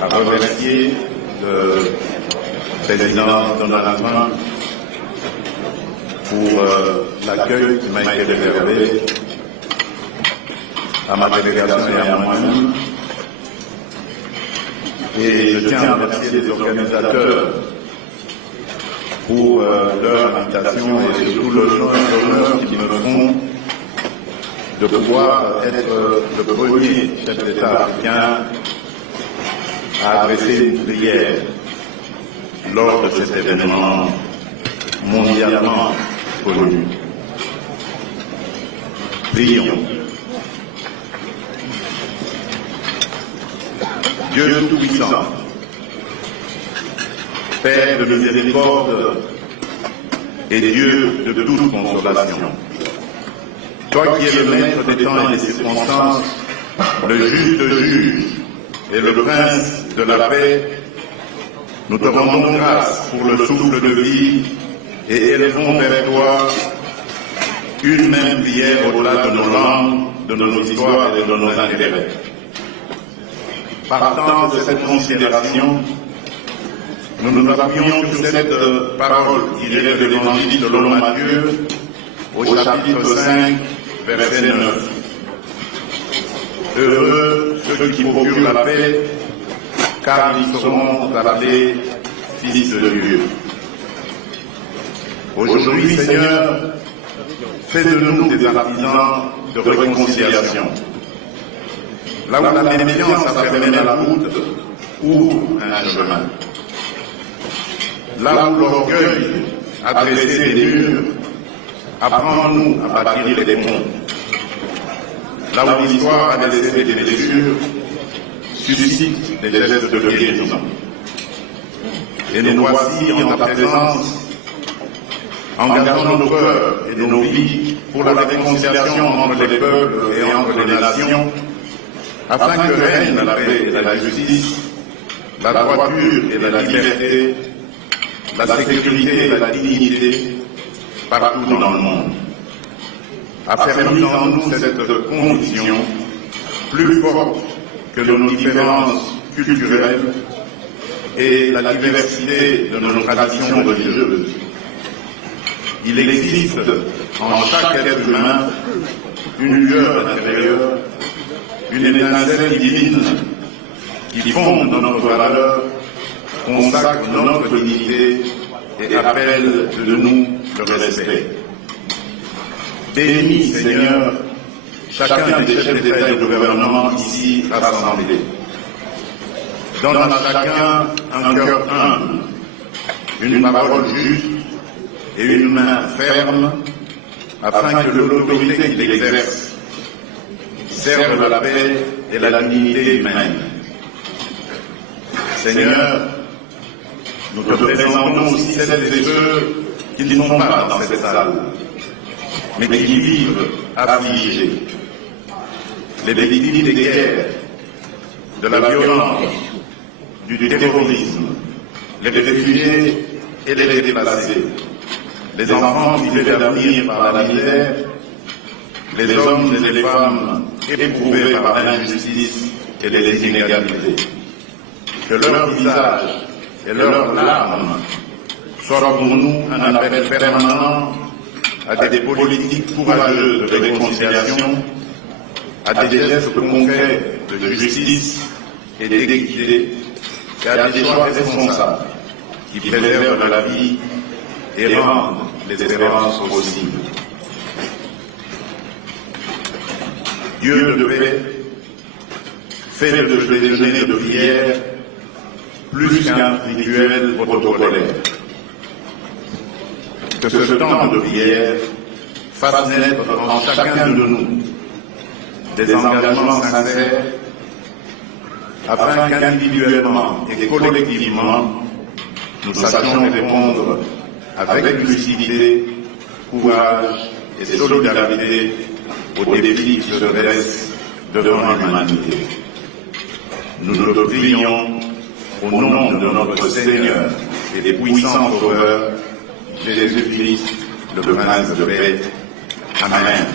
à remercier le président Donald Trump pour l'accueil qui m'a été réservé à ma délégation et à moi-même. Et je tiens à remercier les organisateurs pour leur invitation et surtout l'honneur qu'ils me font de pouvoir être le premier chef d'État africain à adresser une prière lors de cet événement mondialement connu. Prions. Dieu Tout-Puissant, Père de miséricorde et Dieu de toute consolation, toi qui es le maître des temps et des circonstances, le juste juge et le prince de la paix, nous te rendons grâce pour le souffle de vie et élevons vers toi une même prière au-delà de nos langues, de nos histoires et de nos intérêts. Partant de cette considération, nous nous appuyons sur cette parole tirée de l'Évangile selon Matthieu, au chapitre 5, verset 9. Heureux ceux qui procurent la paix, car ils seront appelés fils de Dieu. Aujourd'hui, Seigneur, fais de nous des artisans de réconciliation. Là où la méfiance a fermé la route, ouvre un chemin. Là où l'orgueil a dressé des murs, apprends-nous à bâtir des ponts. Là où l'histoire a laissé des blessures, suscite des gestes de guérison. Et nous voici en ta présence, engageant nos cœurs et nos vies pour la réconciliation entre les peuples et entre les nations, afin que règne la paix et la justice, la droiture et la liberté, la sécurité et la dignité partout dans le monde. Affermis en nous cette conviction plus forte que nos différences culturelles et la diversité de nos traditions religieuses. Il existe en chaque être humain une lueur intérieure, une étincelle divine qui fonde notre valeur, consacre notre dignité et appelle de nous le respect. Bénis, Seigneur, chacun des chefs d'État et de gouvernement ici rassemblés. Donne à chacun un cœur humble, une parole juste et une main ferme, afin que l'autorité qu'il exerce serve la paix et la dignité humaine. Seigneur, nous te présentons aussi celles et ceux qui ne sont pas dans cette salle, mais qui vivent affligés. Les victimes des guerres, de la violence, du terrorisme, les réfugiés et les déplacés, les enfants privés d'avenir par la misère, les hommes et les femmes éprouvés par l'injustice et les inégalités. Que leur visage et leurs larmes soient pour nous un appel permanent à des politiques courageuses de réconciliation, à des gestes concrets de justice et d'équité, et à des choix responsables qui préservent la vie et rendent l'espérance possible. Dieu de paix, fais de ce déjeuner de prière plus qu'un rituel protocolaire. Que ce temps de prière fasse naître en chacun de nous des engagements sincères, afin qu'individuellement et collectivement, nous sachions répondre avec lucidité, courage et solidarité aux défis qui se dressent devant l'humanité. Nous le prions au nom de notre Seigneur et des puissants sauveurs, Jésus-Christ, le Prince de paix. Amen.